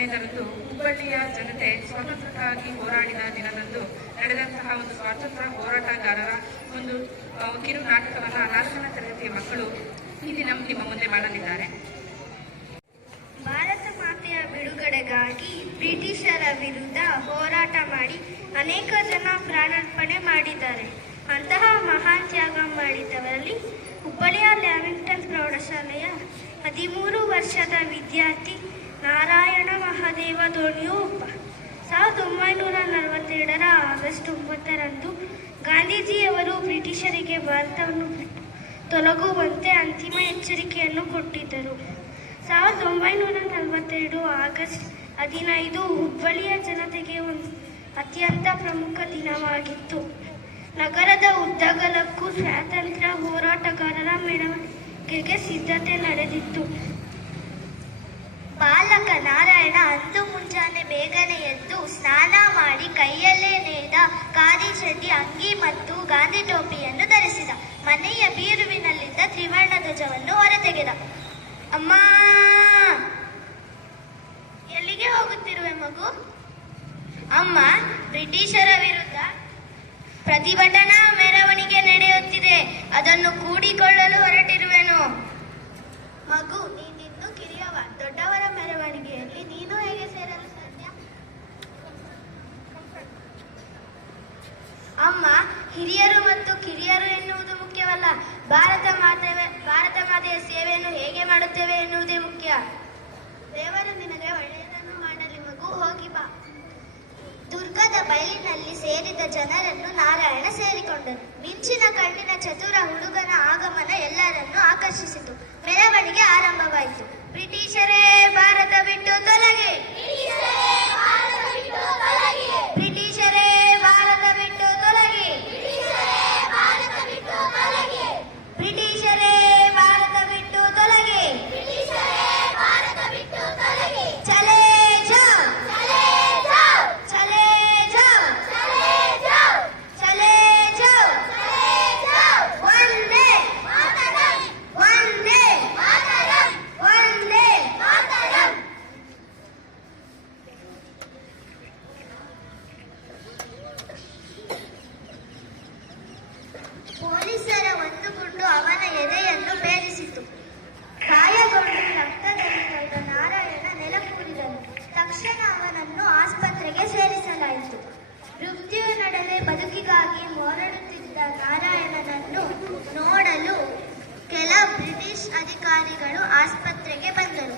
15ರಂದು ಹುಬ್ಬಳ್ಳಿಯ ಜನತೆ ಸ್ವಾತಂತ್ರ್ಯಕ್ಕಾಗಿ ಹೋರಾಡಿದ ದಿನದಂದು ನಡೆದಂತಹ ಒಂದು ಸ್ವಾತಂತ್ರ್ಯ ಹೋರಾಟಗಾರರ ಒಂದು ಕಿರು ನಾಟಕವನ್ನು 4ನೇ ತರಗತಿಯ ಮಕ್ಕಳು ಈ ದಿನ ನಿಮ್ಮ ಮುಂದೆ ಮಾಡಲಿದ್ದಾರೆ. ಭಾರತ ಮಾತೆಯ ಬಿಡುಗಡೆಗಾಗಿ ಬ್ರಿಟಿಷರ ವಿರುದ್ಧ ಹೋರಾಟ ಮಾಡಿ ಅನೇಕ ಜನ ಪ್ರಾಣಾರ್ಪಣೆ ಮಾಡಿದ್ದಾರೆ. ಅಂತಹ ಮಹಾನ್ ತ್ಯಾಗ ಮಾಡಿದವರಲ್ಲಿ ಹುಬ್ಬಳ್ಳಿಯ ಲ್ಯಾಮಿಂಗ್ಟನ್ ಪ್ರೌಢಶಾಲೆಯ 13 ವರ್ಷದ ವಿದ್ಯಾರ್ಥಿ ನಾರಾಯಣ ಮಹಾದೇವ ಧೋಣಿಯೂ ಒಬ್ಬ. 1947ರ ಆಗಸ್ಟ್ 9ರಂದು ಗಾಂಧೀಜಿಯವರು ಬ್ರಿಟಿಷರಿಗೆ ಭಾರತವನ್ನು ಬಿಟ್ಟು ತೊಲಗುವಂತೆ ಅಂತಿಮ ಎಚ್ಚರಿಕೆಯನ್ನು ಕೊಟ್ಟಿದ್ದರು. 1942 ಆಗಸ್ಟ್ 15 ಹುಬ್ಬಳ್ಳಿಯ ಜನತೆಗೆ ಒಂದು ಅತ್ಯಂತ ಪ್ರಮುಖ ದಿನವಾಗಿತ್ತು. ನಗರದ ಉದ್ದಗಲಕ್ಕೂ ಸ್ವಾತಂತ್ರ್ಯ ಹೋರಾಟಗಾರರ ಮೆರವಣಿಗೆಗೆ ಸಿದ್ಧತೆ ನಡೆದಿತ್ತು. ಬಾಲಕ ನಾರಾಯಣ ಅಂದು ಮುಂಜಾನೆ ಬೇಗನೆ ಎದ್ದು ಸ್ನಾನ ಮಾಡಿ ಕೈಯಲ್ಲೇ ನೇಯ್ದ ಖಾದಿ ಚಡ್ಡಿ ಅಂಗಿ ಮತ್ತು ಗಾಂಧಿ ಟೋಪಿಯನ್ನು ಧರಿಸಿದ. ಮನೆಯ ಬೀರುವಿನಲ್ಲಿದ್ದ ತ್ರಿವರ್ಣ ಧ್ವಜವನ್ನು ಹೊರತೆಗೆದ. ಅಮ್ಮ, ಎಲ್ಲಿಗೆ ಹೋಗುತ್ತಿರುವೆ ಮಗು? ಅಮ್ಮ, ಬ್ರಿಟಿಷರ ವಿರುದ್ಧ ಪ್ರತಿಭಟನಾ ಮೆರವಣಿಗೆ ನಡೆಯುತ್ತಿದೆ, ಅದನ್ನು ಕೂಡಿಕೊಳ್ಳಲು ಹೊರಟಿರುವೆನು. ಮಗು, ನೀನಿನ್ನು ಕಿರಿಯವ, ದೊಡ್ಡವರ ಮೆರವಣಿಗೆಯಲ್ಲಿ ನೀನು ಹೇಗೆ ಸೇರಲು ಸಾಧ್ಯ? ಅಮ್ಮ, ಹಿರಿಯರು ಮತ್ತು ಕಿರಿಯರು ಎನ್ನುವುದು ಮುಖ್ಯವಲ್ಲ, ಭಾರತ ಮಾತೆಯ ಸೇವೆಯನ್ನು ಹೇಗೆ ಮಾಡುತ್ತೇವೆ ಎನ್ನುವುದೇ ಮುಖ್ಯ. ದೇವರು ನಿನಗೆ ಒಳ್ಳೆಯದನ್ನು ಮಾಡಲಿ ಮಗು, ಹೋಗಿ ಬಾ. ದುರ್ಗದ ಬಯಲಿನಲ್ಲಿ ಸೇರಿದ ಜನರನ್ನು ನಾರಾಯಣ ಸೇರಿಕೊಂಡನು. ಮಿಂಚಿನ ಕಣ್ಣಿನ ಚತುರ ಹುಡುಗನ ಆಗಮನ ಎಲ್ಲರನ್ನೂ ಆಕರ್ಷಿಸಿತು. ಮೆರವಣಿಗೆ ಆರಂಭವಾಯಿತು. ಬ್ರಿಟಿಷರೇ ಭಾರತ ಬಿಟ್ಟು ತೊಲಗಿ, ಬ್ರಿಟಿಷರೇ ಭಾರತ ಬಿಟ್ಟು ತೊಲಗಿ, ಬ್ರಿಟಿಷರೇ ಭಾರತ ಬಿಟ್ಟು ತೊಲಗಿ, ಚಲೇ ಜಾವ್, ಚಲೇ ಜಾವ್, ಚಲೇ ಜಾವ್, ವಂದೇ ಮಾತರಂ, ವಂದೇ ಮಾತರಂ, ವಂದೇ ಮಾತರಂ. ಪೊಲೀಸರ ಒಂದು ಗುಂಡು ಅವನ ಎದೆಯನ್ನು ಭೇದಿಸಿತು. ಗಾಯಗೊಂಡು ರಕ್ತದಲ್ಲಿ ಕಳೆದ ನಾರಾಯಣ ನೆಲಕೂರಿದನು. ತಕ್ಷಣ ಅವನನ್ನು ಆಸ್ಪತ್ರೆಗೆ ಸೇರಿಸಲಾಯಿತು. ಮೃತ್ಯುವಿನ ನಡುವೆ ಬದುಕಿಗಾಗಿ ಹೋರಾಡುತ್ತಿದ್ದ ನಾರಾಯಣನನ್ನು ನೋಡಲು ಕೆಲ ಬ್ರಿಟಿಷ್ ಅಧಿಕಾರಿಗಳು ಆಸ್ಪತ್ರೆಗೆ ಬಂದರು.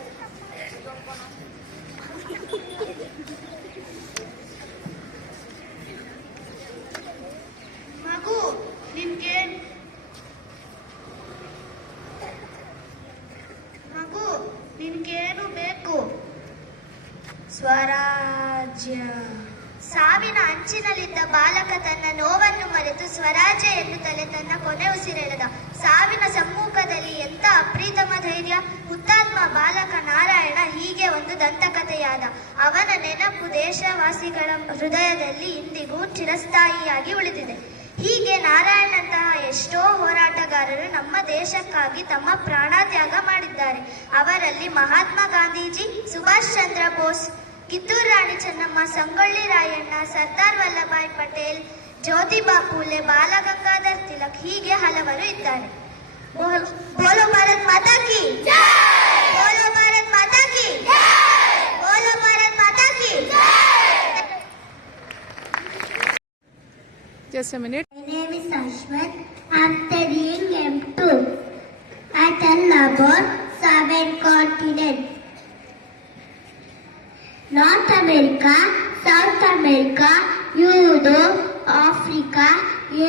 ಮಗು, ನಿನ್ಗೇನು ಬೇಕು? ಸ್ವರಾಜ್ಯ. ಸಾವಿನ ಅಂಚಿನಲ್ಲಿದ್ದ ಬಾಲಕ ತನ್ನ ನೋವನ್ನು ಮರೆತು ಸ್ವರಾಜ್ಯ ಎನ್ನುತ್ತಲೇ ತನ್ನ ಕೊನೆ ಉಸಿರೆಳೆದ. ಸಾವಿನ ಸಮ್ಮುಖದಲ್ಲಿ ಎಂಥ ಅಪ್ರೀತಮ ಧೈರ್ಯ! ಹುತಾತ್ಮ ಬಾಲಕ ನಾರಾಯಣ ಹೀಗೆ ಒಂದು ದಂತಕಥೆಯಾದ. ಅವನ ನೆನಪು ದೇಶವಾಸಿಗಳ ಹೃದಯದಲ್ಲಿ ಇಂದಿಗೂ ಚಿರಸ್ಥಾಯಿಯಾಗಿ ಉಳಿದಿದೆ. ಹೀಗೆ ನಾರಾಯಣಂತಹ ಎಷ್ಟೋ ಹೋರಾಟಗಾರರು ನಮ್ಮ ದೇಶಕ್ಕಾಗಿ ತಮ್ಮ ಪ್ರಾಣ ತ್ಯಾಗ ಮಾಡಿದ್ದಾರೆ. ಅವರಲ್ಲಿ ಮಹಾತ್ಮ ಗಾಂಧೀಜಿ, ಸುಭಾಷ್ ಚಂದ್ರ ಬೋಸ್, ಕಿತ್ತೂರು ರಾಣಿ ಚೆನ್ನಮ್ಮ, ಸಂಗೊಳ್ಳಿ ರಾಯಣ್ಣ, ಸರ್ದಾರ್ ವಲ್ಲಭಾಯ್ ಪಟೇಲ್, ಜ್ಯೋತಿಬಾ ಫುಲೆ, ಬಾಲಗಂಗಾಧರ್ ತಿಲಕ್, ಹೀಗೆ ಹಲವರು ಇದ್ದಾರೆ. ಬೋಲೋ ಭಾರತ್ ಮಾತಾ ಕಿ ಜೈ, ಬೋಲೋ ಭಾರತ್ ಮಾತಾ ಕಿ ಜೈ, ಬೋಲೋ ಭಾರತ್ ಮಾತಾ ಕಿ ಜೈ. Just a minute. My name is Ashwat. I am studying M2. I tell about 7 continents. North America, South America, Europe, Africa,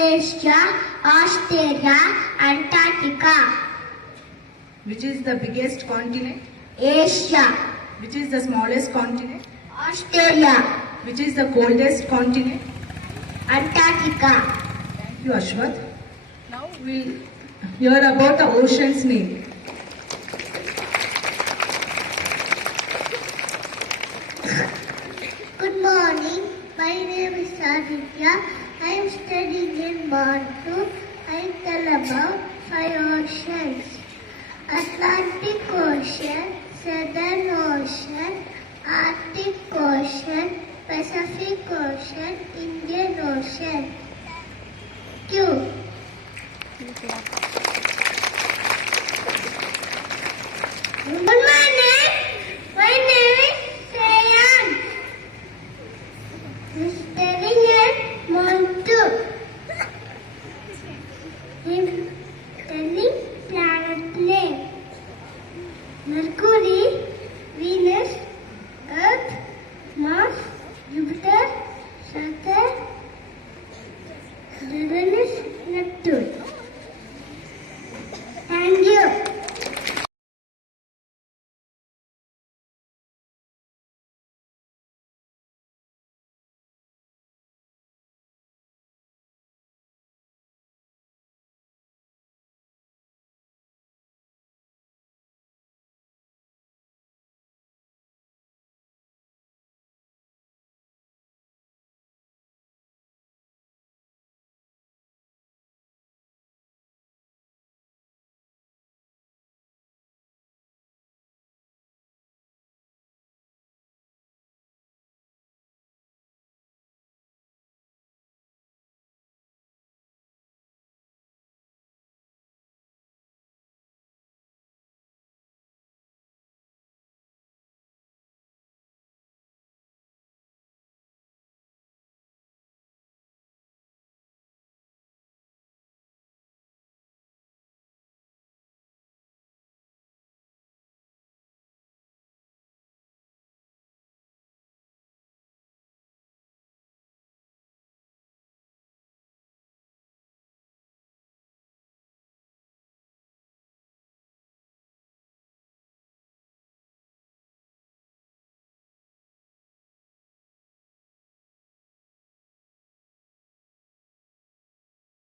Asia, Australia, Antarctica. Which is the biggest continent? Asia. Which is the smallest continent? Australia. Which is the coldest continent? Antarctica. Thank you, Ashwath. Now we'll hear about the ocean's name. Good morning. My name is Aditya. I am studying in Montu. I tell about 5 oceans. Atlantic Ocean, Southern Ocean, Arctic Pacific Ocean, Indian Ocean. Q. Good morning. My name is Sayan. I'm studying at Montu. I'm telling planet name. Mercury,